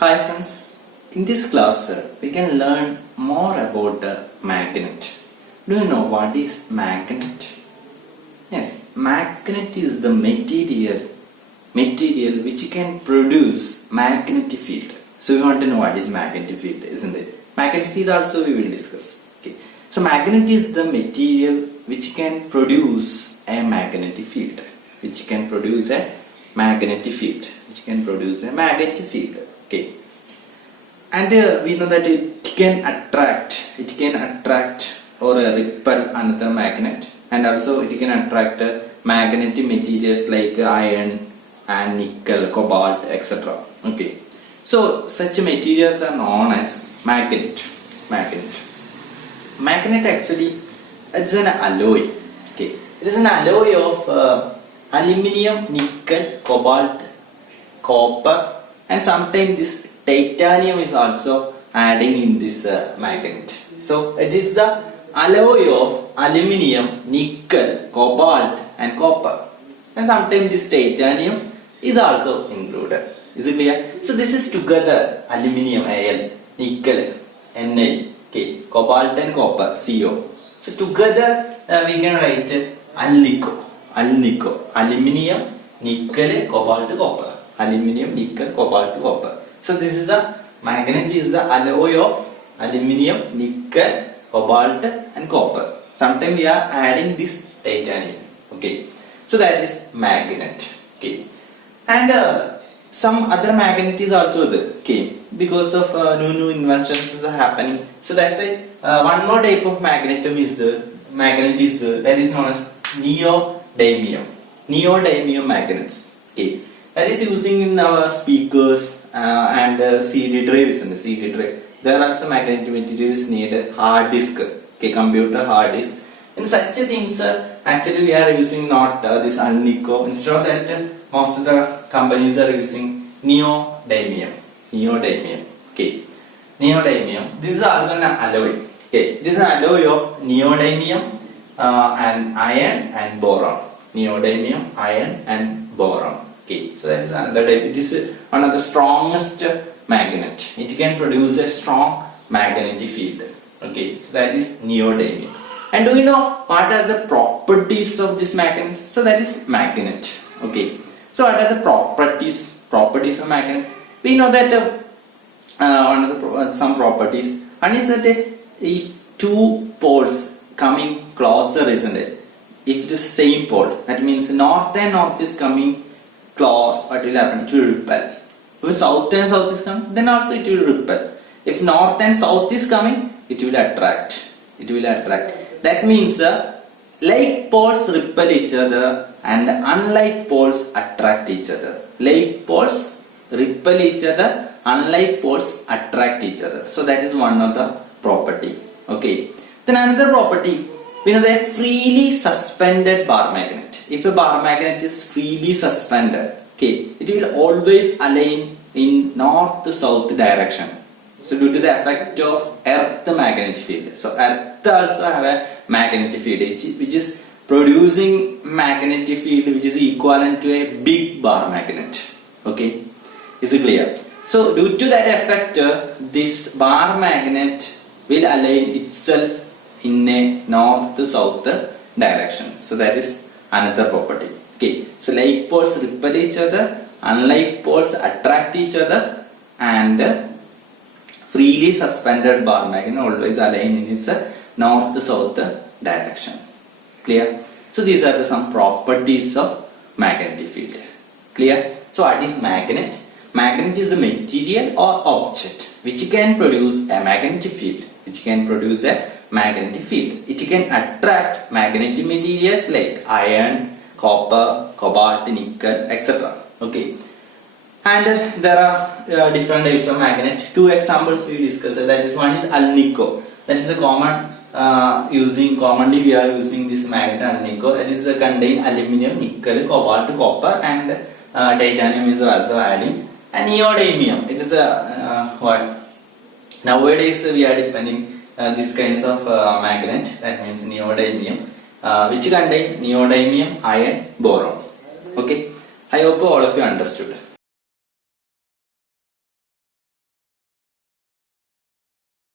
Hi friends, in this class we can learn more about magnet. Do you know what is magnet? Yes, magnet is the material which can produce magnetic field. So we want to know what is magnetic field, isn't it? Magnetic field also we will discuss. Okay. So magnet is the material which can produce a magnetic field. Which can produce a magnetic field. Okay. And we know that it can attract or repel another magnet, and also it can attract magnetic materials like iron and nickel, cobalt, etc. Okay, so such materials are known as magnet. Magnet actually it's an alloy. Okay, it is an alloy of aluminium, nickel, cobalt, copper, and sometimes this titanium is also adding in this magnet. So it is the alloy of aluminium, nickel, cobalt and copper, and sometimes this titanium is also included. Is it clear? So this is together aluminium Al, nickel Na, okay, cobalt and copper Co. So together we can write alnico, aluminium, nickel, cobalt, copper. Aluminium, nickel, cobalt, copper. So this is the magnet is the alloy of aluminium, nickel, cobalt and copper. Sometimes we are adding this titanium. Okay. So that is magnet. Okay. And some other magnet is also there. Okay. Because of new inventions are happening. So that's why one more type of magnet is there. That is known as neodymium. Neodymium magnets. Okay. That is using in our speakers and CD drives. There are some magnetic materials needed. Hard disk, okay, computer hard disk. In such things, actually we are using not this alnico. Instead of that, most of the companies are using neodymium. Okay, neodymium. This is also an alloy. Okay, this is an alloy of neodymium and iron and boron. Neodymium, iron and boron. Okay, so that is another type. It is one of the strongest magnet. It can produce a strong magnetic field. Okay, so that is neodymium. And do you know what are the properties of this magnet? So that is magnet. Okay, so what are the properties of magnet? We know that one of the some properties. One is that if two poles coming closer, isn't it? If it is the same pole, that means north and north is coming close, what will happen? It will repel. If south and south is coming, then also it will repel. If north and south is coming, it will attract. That means like poles repel each other and unlike poles attract each other. Like poles repel each other, unlike poles attract each other. So that is one of the property. Okay. Then another property, we know the freely suspended bar magnet. If a bar magnet is freely suspended, okay, it will always align in north to south direction. So due to the effect of earth magnetic field. So earth also have a magnetic field which is producing magnetic field which is equivalent to a big bar magnet. Okay, is it clear? So due to that effect, this bar magnet will align itself in a north to south direction. So that is another property. Okay, so like poles repel each other, unlike poles attract each other, and freely suspended bar magnet always align in its north to south direction. Clear? So these are some properties of magnetic field. Clear? So what is magnet? Magnet is a material or object which can produce a magnetic field. It can attract magnetic materials like iron, copper, cobalt, nickel, etc. Okay. And there are different types of magnet. Two examples we discussed. That is one is alnico. That is a commonly we are using this magnet alnico. That is contain aluminium, nickel, cobalt, copper, and titanium is also adding. And neodymium. It is a what? Nowadays we are depending these kinds of magnet, that means neodymium, which contain neodymium, iron, boron. Okay, I hope all of you understood.